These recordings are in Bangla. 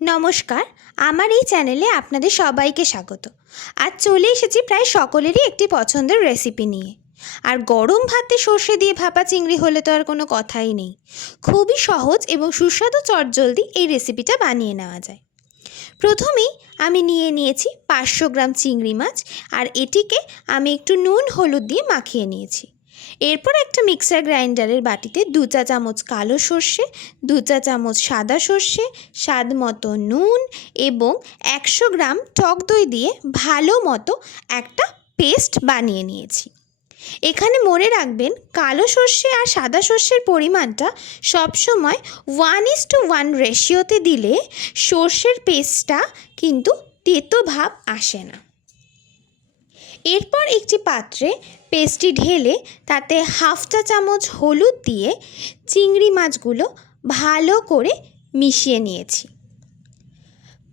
নমস্কার, আমার এই চ্যানেলে আপনাদের সবাইকে স্বাগত। আজ চলে এসেছি প্রায় সকলেরই একটি পছন্দের রেসিপি নিয়ে। আর গরম ভাতে সর্ষে দিয়ে ভাপা চিংড়ি হলে তো আর কোনো কথাই নেই। খুবই সহজ এবং সুস্বাদু চটজলদি এই রেসিপিটা বানিয়ে নেওয়া যায়। প্রথমেই আমি নিয়েছি 500 গ্রাম চিংড়ি মাছ, আর এটিকে আমি একটু নুন হলুদ দিয়ে মাখিয়ে নিয়েছি। এরপর একটা মিক্সার গ্রাইন্ডারের বাটিতে 2 চা চামচ কালো সর্ষে, 2 চা চামচ সাদা সর্ষে, স্বাদ মতো নুন এবং 100 গ্রাম টক দই দিয়ে ভালো মতো একটা পেস্ট বানিয়ে নিয়েছি। এখানে মনে রাখবেন, কালো সর্ষে আর সাদা সর্ষের পরিমাণটা সবসময় 1:1 রেশিওতে দিলে সর্ষের পেস্টটা কিন্তু তেতো ভাব আসে না। এরপর একটি পাত্রে পেস্টটি ঢেলে তাতে 1/2 চা চামচ হলুদ দিয়ে চিংড়ি মাছগুলো ভালো করে মিশিয়ে নিয়েছি।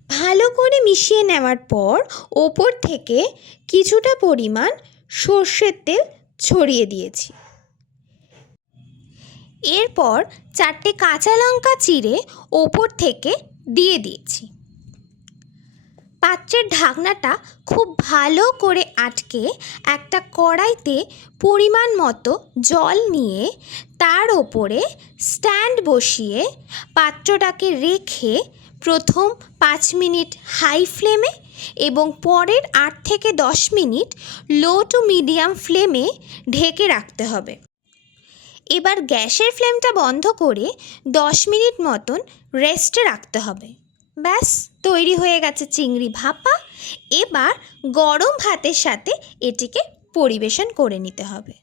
ভালো করে মিশিয়ে নেওয়ার পর ওপর থেকে কিছুটা পরিমাণ সর্ষের তেল ছড়িয়ে দিয়েছি। এরপর 4টে কাঁচা লঙ্কা চিড়ে ওপর থেকে দিয়ে দিয়েছি। পাত্রের ঢাকনাটা খুব ভালো করে আটকে একটা কড়াইতে পরিমাণ মতো জল নিয়ে তার ওপরে স্ট্যান্ড বসিয়ে পাত্রটাকে রেখে প্রথম 5 মিনিট হাই ফ্লেমে এবং পরের 8 থেকে 10 মিনিট লো টু মিডিয়াম ফ্লেমে ঢেকে রাখতে হবে। এবার গ্যাসের ফ্লেমটা বন্ধ করে 10 মিনিট মতন রেস্টে রাখতে হবে। ব্যাস, তৈরি হয়ে গেছে চিংড়ি ভাপা। এবার গরম ভাতের সাথে এটিকে পরিবেশন করে নিতে হবে।